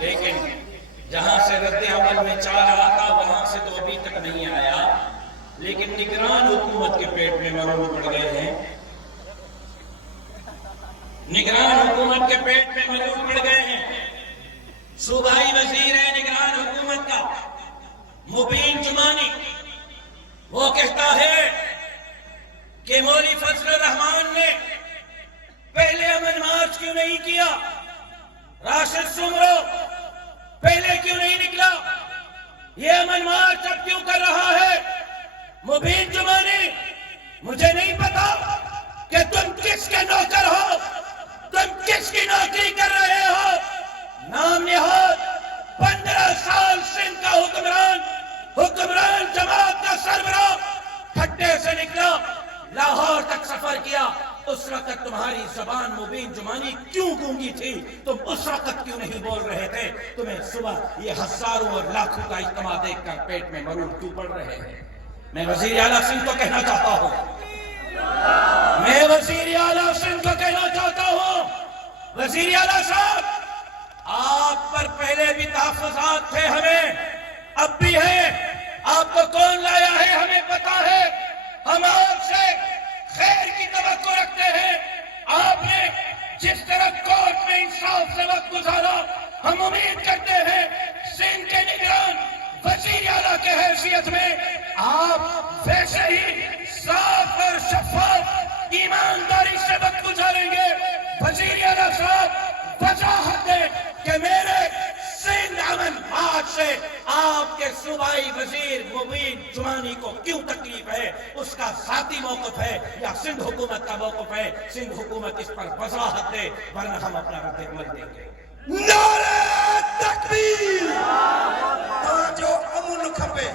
لیکن جہاں سے رد عمل میں چاہ رہا تھا وہاں سے تو ابھی تک نہیں آیا، لیکن نگران حکومت کے پیٹ میں مرور پڑ گئے ہیں، نگران حکومت کے پیٹ میں مرور پڑ گئے ہیں۔ صوبائی وزیر ہے نگران حکومت کا مبین جمانی، وہ کہتا ہے کہ مولوی فضل الرحمان نے پہلے امن مارچ کیوں نہیں کیا، راشد سمرو پہلے کیوں نہیں نکلا، یہ امن مارچ اب کیوں کر رہا ہے؟ مبین جمانی، مجھے نہیں پتا کہ تم کس کے نوکر ہو، تم کس کی نوکری کر رہے ہو۔ نام نہاد 15 سال سندھ کا حکمران جماعت کا سربراہ کھٹے سے نکلا، لاہور تک سفر کیا، اس وقت تمہاری زبان مبین جمانی کیوں گونگی تھی؟ تم اس وقت کیوں نہیں بول رہے تھے؟ تمہیں صبح یہ ہزاروں اور لاکھوں کا اجتماع دیکھ کر پیٹ میں مرور کیوں پڑ رہے ہیں؟ میں وزیر اعلیٰ سندھ کو کہنا چاہتا ہوں، میں وزیر اعلیٰ سندھ کو کہنا چاہتا ہوں، وزیر اعلیٰ صاحب، آپ پر پہلے بھی تحفظات تھے، ہمیں اب بھی ہے، آپ کو کون لایا ہے ہمیں پتا ہے، ہم آپ سے خیر کی توقع رکھتے ہیں۔ آپ نے جس طرح کورٹ میں انصاف سے وقت گزارا، ہم امید کرتے ہیں سندھ کے نگران وزیر اعلیٰ کی حیثیت میں آپ ویسے ہی صاف اور شفاف ایمانداری سے وقت گزاریں گے۔ وزیر اعلیٰ صاحب وضاحت دیں کہ میرے سندھ امن مارچ سے آپ کے صوبائی وزیر مبین جمانی کو کیوں تکلیف ہے؟ اس کا ذاتی موقف ہے یا سندھ حکومت کا موقف ہے؟ سندھ حکومت اس پر وضاحت دے، ورنہ ہم اپنا رد عمل دیں گے۔ نعرہ تکبیر! جو امن کھپے